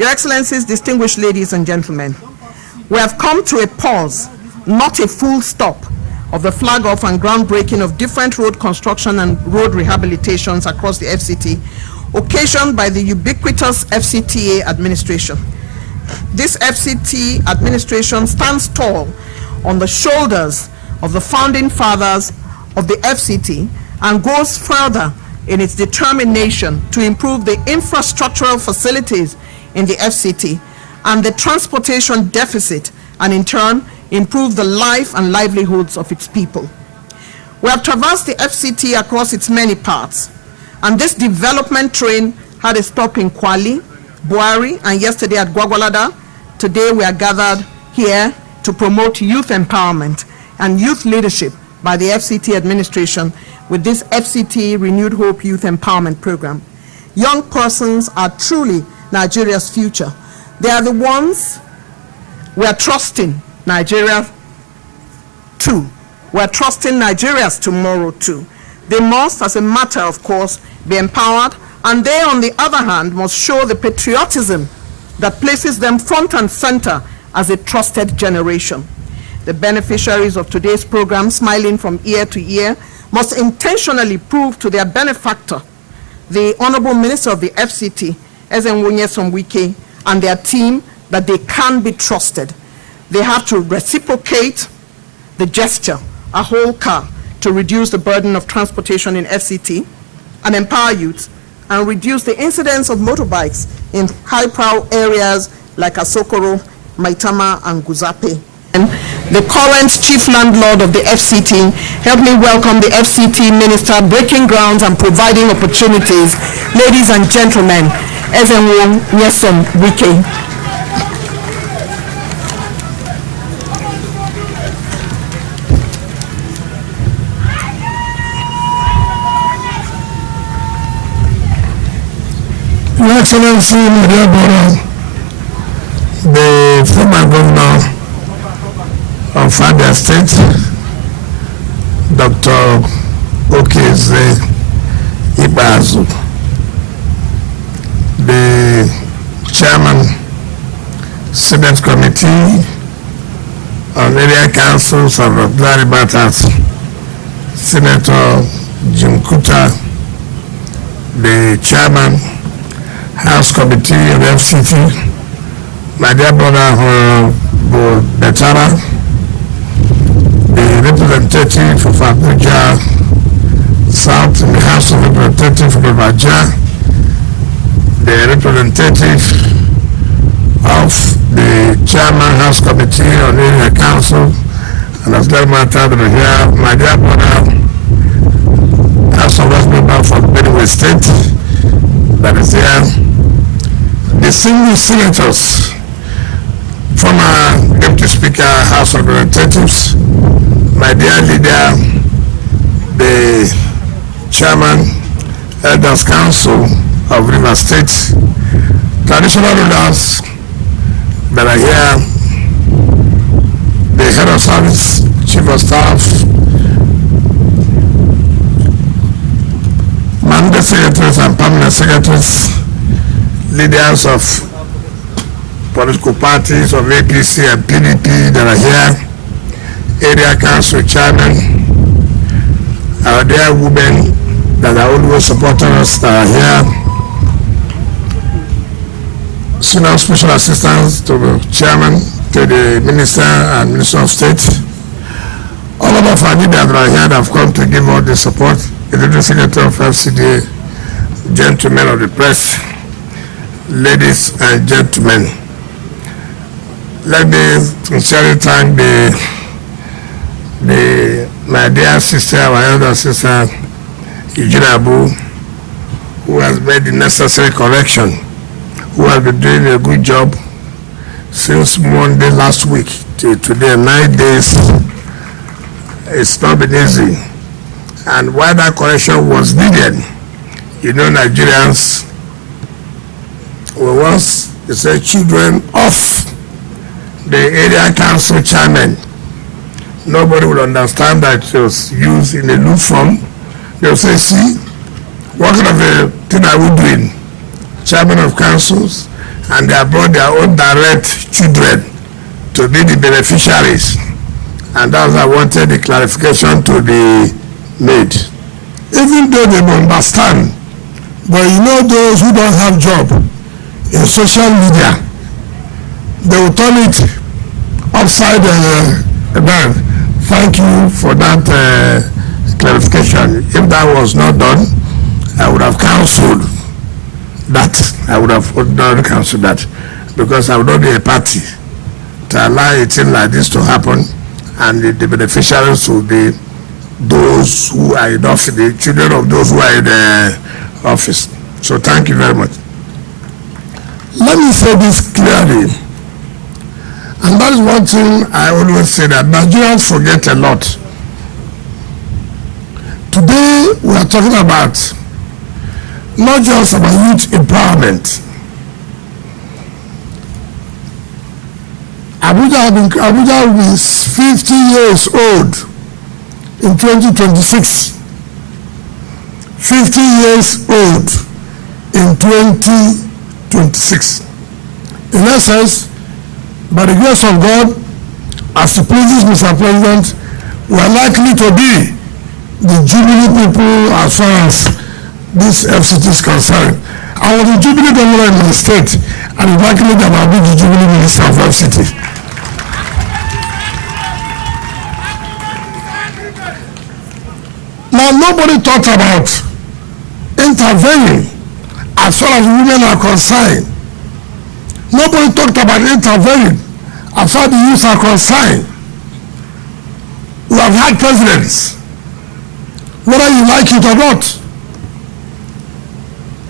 Your Excellencies, distinguished ladies and gentlemen, we have come to a pause, not a full stop, of the flag off and groundbreaking of different road construction and road rehabilitations across the FCT, occasioned by the ubiquitous FCTA administration. This FCT administration stands tall on the shoulders of the founding fathers of the FCT and goes further in its determination to improve the infrastructural facilities in the FCT and the transportation deficit, and in turn improve the life and livelihoods of its people. We have traversed the FCT across its many parts, and this development train had a stop in Kwali, Buari, and yesterday at Gwagwalada. Today we are gathered here to promote youth empowerment and youth leadership by the FCT administration with this FCT Renewed Hope Youth Empowerment Program. Young persons are truly Nigeria's future. They are the ones we are trusting Nigeria to. We are trusting Nigeria's tomorrow too. They must, as a matter of course, be empowered, and they, on the other hand, must show the patriotism that places them front and center as a trusted generation. The beneficiaries of today's program, smiling from ear to ear, must intentionally prove to their benefactor, the Honorable Minister of the FCT, Nyesom Wike, and their team, that they can be trusted. They have to reciprocate the gesture, a whole car, to reduce the burden of transportation in FCT and empower youth, and reduce the incidence of motorbikes in high-prow areas like Asokoro, Maitama, and Guzape. And the current chief landlord of the FCT, help me welcome the FCT minister, breaking grounds and providing opportunities. Ladies and gentlemen, Nyesom Wike. Your Excellency, my dear brother, the former governor of Abia State, Dr. Okeze Ibazu, the chairman, Senate Committee on Area Councils of Larry Batas, Senator Jim Kuta, the chairman, House Committee of FCT, my dear brother Betara, the representative of Abuja South in the House of Representatives of Abuja, the representative of the Chairman House Committee on Area Council, and as well matter here, my dear brother, House of Representatives from Benue State, that is here. The single senators, former Deputy Speaker, House of Representatives, my dear leader, the Chairman, Elders Council of River State, traditional rulers that are here, the Head of Service, Chief of Staff, mandate secretaries and permanent secretaries, leaders of political parties of APC and PDP that are here, area council chairman, our dear women that are always supporting us that are here, senior special assistants to the chairman, to the minister and minister of state, all of our leaders that are here that have come to give all the support, the Deputy Secretary of FCDA, gentlemen of the press, ladies and gentlemen, let me sincerely thank my dear sister, our elder sister, Ijirabu, who has made the necessary correction, who has been doing a good job since Monday last week to today, 9 days. It's not been easy. And while that correction was needed, you know, Nigerians were once, they say, children of the area council chairman. Nobody would understand that it was used in a loose form. They'll say, see, what kind of a thing are we doing? Chairman of councils, and they have brought their own direct children to be the beneficiaries. And that's why I wanted the clarification to be made. Even though they understand, but you know those who don't have job in social media, they will turn it upside down. Thank you for that clarification. If that was not done, I would have cancelled that. I would have not cancelled that, because I would not be a party to allow a thing like this to happen, and the beneficiaries will be those who are in office, the children of those who are in the office. So thank you very much. Let me say this clearly, and that is one thing I always say, that Nigerians forget a lot. Today we are talking about not just about youth empowerment. Abuja will be 50 years old in 2026. 50 years old in 2026. In essence, by the grace of God, as it pleases Mr. President, we are likely to be the Jubilee people as far as this FCT is concerned. I was the Jubilee governor in my state, and it's likely that I will be the Jubilee minister of FCT. Now, nobody thought about intervening as far as women are concerned. Nobody talked about intervening as far as the youth are concerned. We have had presidents, whether you like it or not.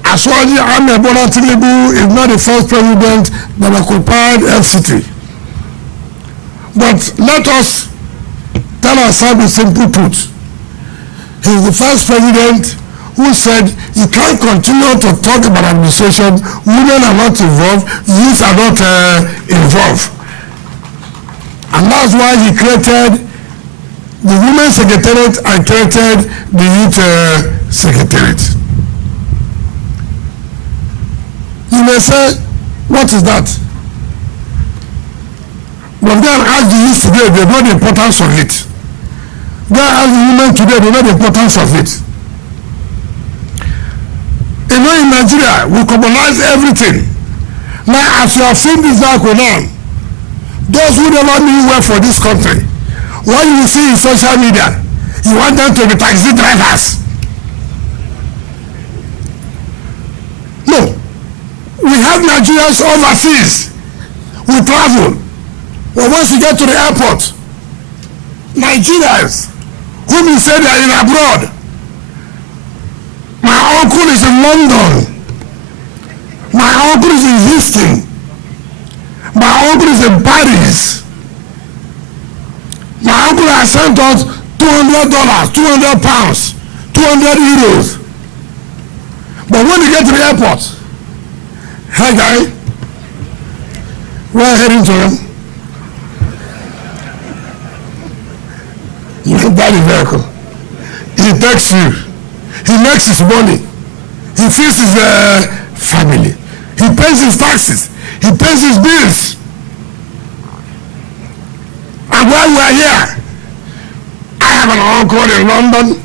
Aswaji Ahmed Bola Tinubu is not the first president that occupied FCT. But let us tell ourselves the simple truth. He is the first president who said you can't continue to talk about administration, women are not involved, youth are not involved. And that's why he created the Women's Secretariat and created the Youth Secretariat. You may say, what is that? But then ask the youth today, they know the importance of it. Then ask the women today, they know the importance of it. You know, in Nigeria, we commonize everything. Now, as you have seen this article now, those who never knew well for this country, what you see in social media, you want them to be taxi drivers. No. We have Nigerians overseas. We travel. But once you get to the airport, Nigerians, whom you say they are in abroad, my uncle is in London. My uncle is in Houston. My uncle is in Paris. My uncle has sent us $200, 200 pounds, 200 euros. But when you get to the airport, hey guy, we're heading to him. You buy the vehicle. He takes you. He makes his money. He feeds his family. He pays his taxes. He pays his bills. And while we are here, I have an uncle in London.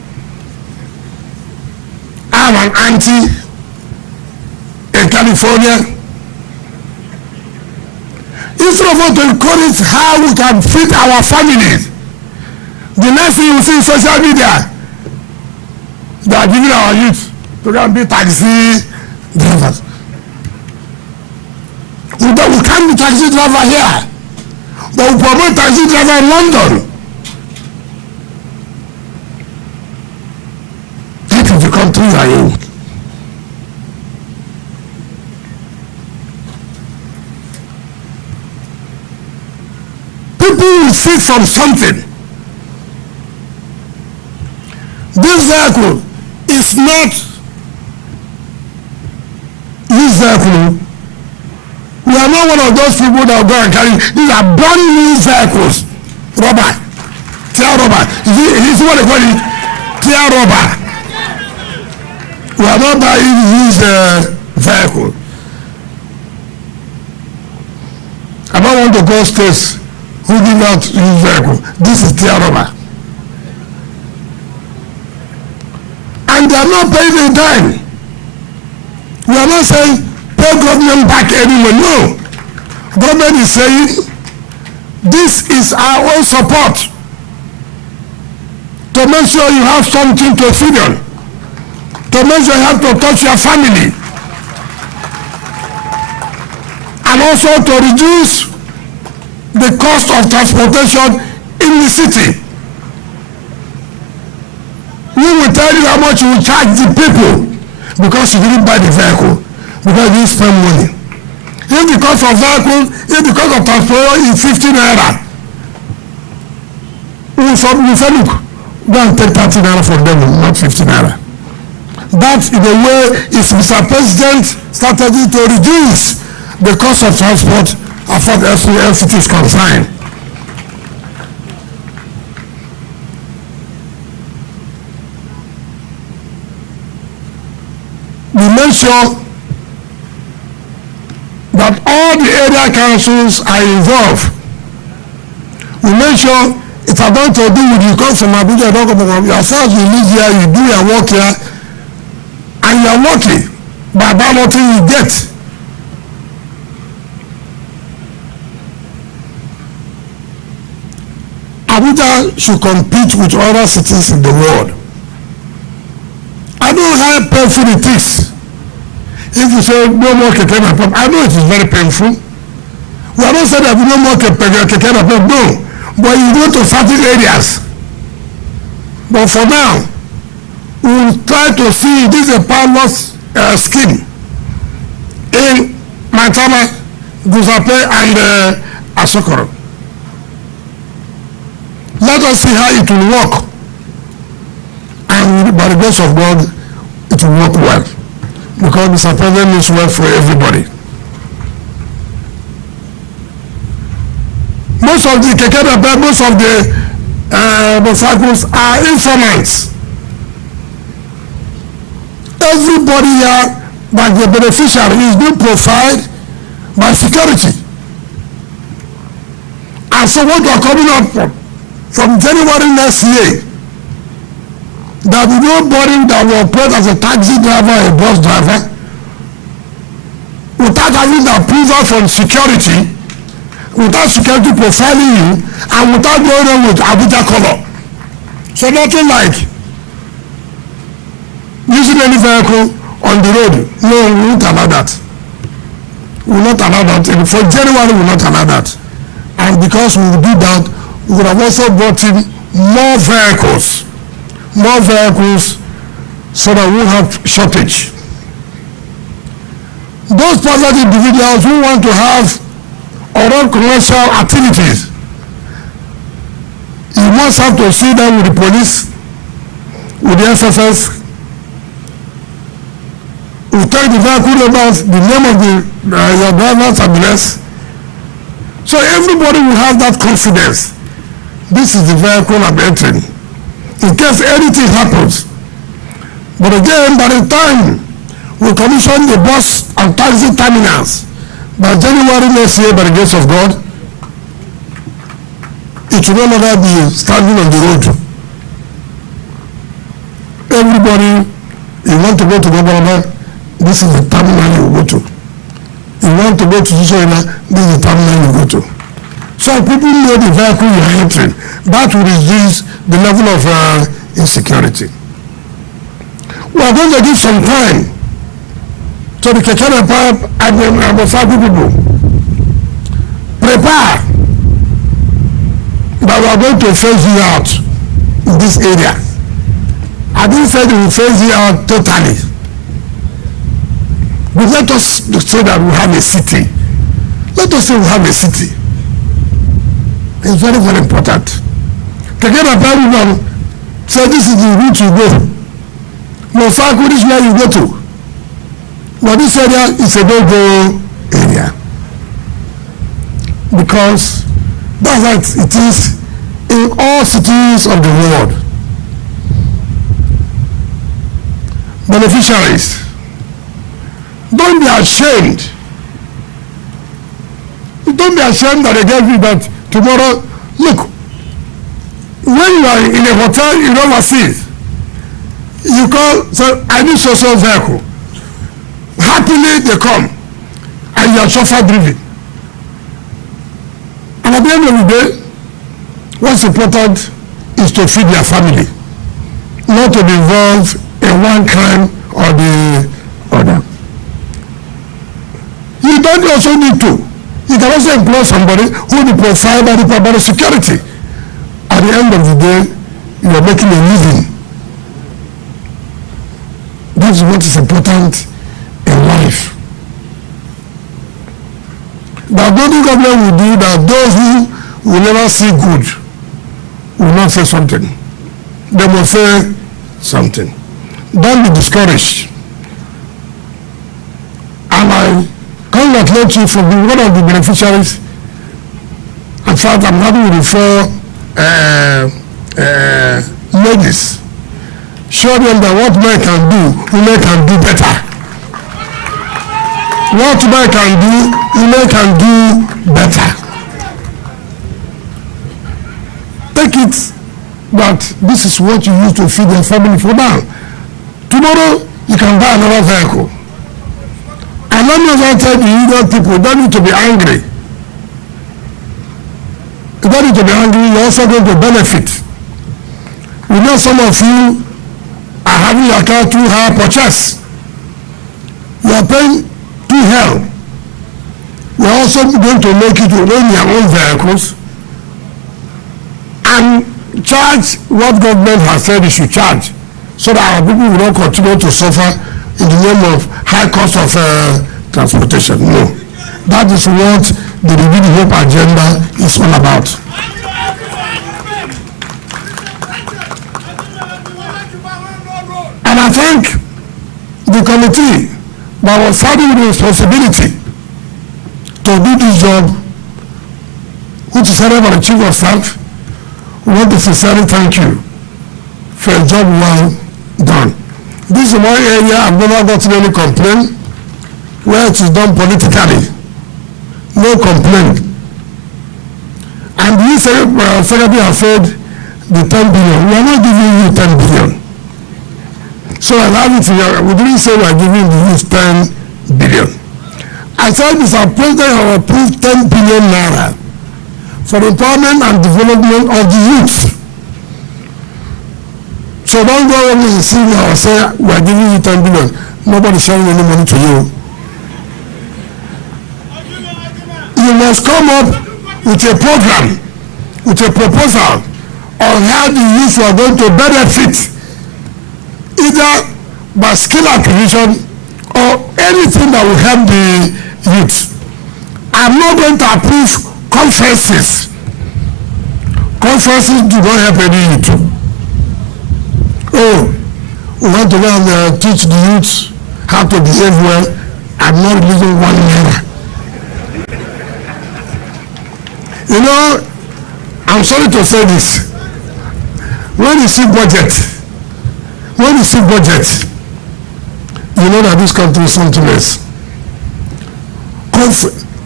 I have an auntie in California. Instead of us to encourage how we can feed our families, the next thing you see in social media, they are giving our youth to go and be taxi drivers. We can't be taxi driver here, but we promote taxi driver in London. That is the country we are in. People will seek from something. This vehicle is not this vehicle. We are not one of those people that go and carry. These are brand new vehicles. Rubber. Tear rubber. Is what they call it? Tear rubber. We are not buying used vehicle. I don't want to go states who did not use vehicle. This is tier rubber. And they are not paying a dime. We are not saying pay government back anymore. No. Government is saying this is our own support to make sure you have something to feed on, to make sure you have to touch your family, and also to reduce the cost of transportation in the city. We will tell you how much you will charge the people because you didn't buy the vehicle, because you didn't spend money. If the cost of vehicle, if the cost of transport is 15 naira, we say, look, go and take 30 naira for them, not 15 naira. That in a way is Mr. President's strategy to reduce the cost of transport as far as FCT is concerned. We make sure that all the area councils are involved. We make sure it's about to do with you come from Abuja, don't come from yourself, you live here, you do your work here, and you are lucky by balloting you get. Abuja should compete with other cities in the world. I know how painful it is. If you say no more keke napep, I know it is very painful. We are not saying that we no more keke napep, no. But you go to certain areas. But for now, we will try to see this is a pilot scheme in Mantama, Guzape, and Asokoro. Let us see how it will work. And by the grace of God, it will work well. Because Mr. President means well for everybody. Most of the keke, most of the motorcycles are informants. Everybody here, by the beneficiary, is being provided by security. And so what we are coming up from January next year, there will be nobody that will operate as a taxi driver or a bus driver without having the approval from security, without security profiling you, and without going on with Abuja color. So nothing like using any vehicle on the road. No, we won't allow that. We will not allow that. For January, we will not allow that. And because we will do that, we would have also brought in more vehicles so that we won't have shortage. Those private individuals who want to have or run commercial activities, you must have to see them with the police, with the SSS. We take the vehicle numbers, the name of your driver's address. So everybody will have that confidence. This is the vehicle I'm entering, in case anything happens. But again, by the time we commission the bus and taxi terminals, by January next year, by the grace of God, it will no longer be standing on the road. Everybody, you want to go to Gobalaba, this is the terminal you go to. You want to go to Chisoina, this is the terminal you go to. So people know the vehicle you are entering. That will reduce the level of insecurity. We are going to give some time to the Kekere Pipe and the Abosaki people. Prepare that we are going to phase you out in this area. I didn't say we will phase you out totally. But let us say that we have a city. Let us say we have a city. It's very, very important. Kekere Pipe people say this is the route you go. Mosaku, this is where you go to. But this area is a no-go area. Because that's how it is in all cities of the world. Beneficiaries, don't be ashamed. don't be ashamed that they gave you that tomorrow. Look, when you are in a hotel in overseas, you call, so I need social vehicle. Happily they come, and you are chauffeur driven. And at the end of the day, what's important is to feed their family, not to be involved in one crime or the other. You don't also need to. You can also employ somebody who will provide by the security. At the end of the day, you are making a living. That's what is important in life. That nothing government will do, that those who will never see good will not say something. They will say something. Don't be discouraged. And I congratulate you for being one of the beneficiaries. In fact, I'm happy with the 4 ladies. Show them that what men can do, women can do better. What men can do, women can do better. Take it that this is what you use to feed your family for now. Tomorrow, you can buy another vehicle. And let me also tell the young people, don't need to be angry. You don't need to be angry, you're also going to benefit. We know some of you are having your car too high purchase. You are paying too hell. We are also going to make you to own your own vehicles and charge what government has said you should charge, so that our people will not continue to suffer in the name of high cost of transportation. No. That is what the Rebuild Hope agenda is all about. And I thank the committee that was having the responsibility to do this job, which is headed by the Chief of Staff. We want to sincerely thank you for a job well done. This is one area I've never gotten any complaint where it is done politically. No complaint. And the Secretary has said the 10 billion. We are not giving you 10 billion. So we didn't say we are giving you 10 billion. I said Mr. President has approved 10 billion naira for the empowerment and development of the youth. So don't go over and see me or say we are giving you 10 billion. Nobody sharing any money to you. You must come up with a program, with a proposal on how the youth are going to benefit, either by skill acquisition or anything that will help the youth. I'm not going to approve conferences. Conferences do not help any youth. Oh, we want to go and teach the youth how to behave well. I'm not releasing 1 naira. You know, I'm sorry to say this. When you see budget, you know that this country is something else.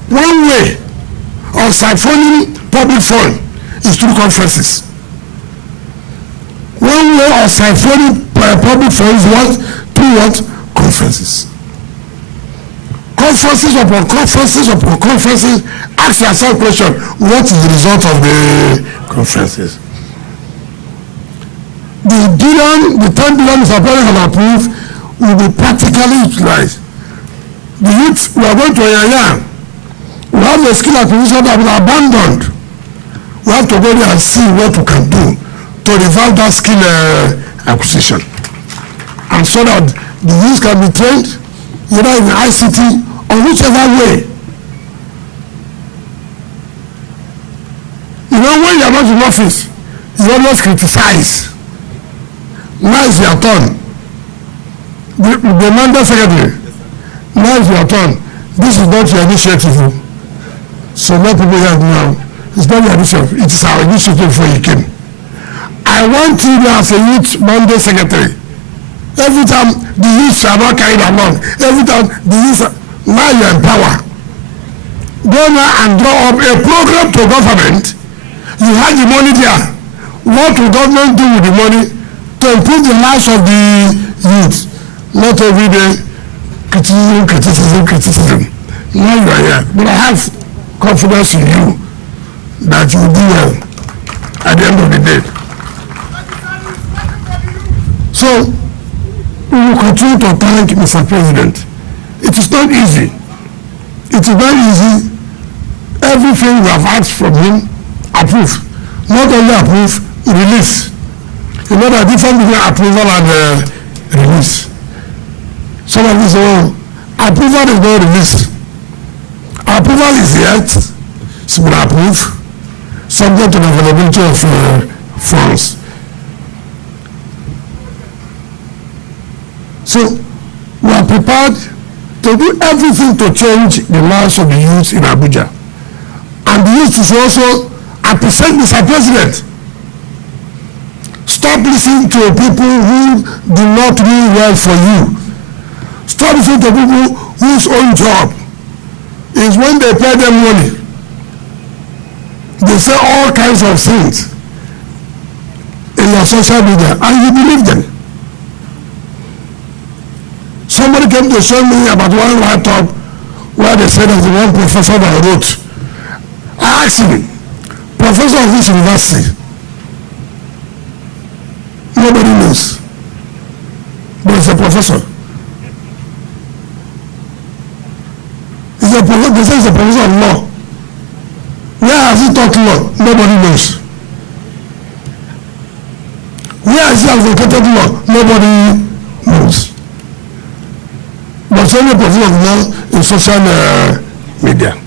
One way of siphoning public fund is through conferences. One way of siphoning public funds was through what? Conferences. Conferences upon conferences upon conferences. Ask yourself a question: what is the result of the conferences? The 10 billion is apparently approved will be practically utilized. The youth, we are going to Yaya. We have the skill acquisition that was abandoned. We have to go there and see what we can do to revive that skill acquisition. And so that the youth can be trained, either in ICT or whichever way. You know, when you are not in office, you always criticize. Now is your turn. The Mandate Secretary, now is your turn. This is not your initiative. So let people hear now. It's not your initiative. It is our initiative before you came. I want you as a youth Mandate Secretary. Every time the youths are not carried along, every time the youths are, now you are in power. go now and draw up a program to government. You have the money there. What will government do with the money to improve the lives of the youth? Not every day criticism. Now you are here. But I have confidence in you that you will do well at the end of the day. So we will continue to thank Mr. President. It is not easy. It is not easy. Everything we have asked from him, approve. Not only approve, release. You know the difference between approval and release. Some of you say, approval is not release. Approval is yet, so we approve, subject to the availability of funds. So we are prepared to do everything to change the lives of the youth in Abuja. And the youth should also appreciate Mr. President. Stop listening to people who do not mean well for you. Stop listening to people whose own job is when they pay them money. They say all kinds of things in your social media and you believe them. Somebody came to show me about one laptop where they said there's one professor that wrote. I asked him, professor of which university? Nobody knows. But he's a professor. He's a professor. They say he's a professor of law. Where has he taught law? Nobody knows. Where has he advocated law? Nobody knows. But only professor of law in social media.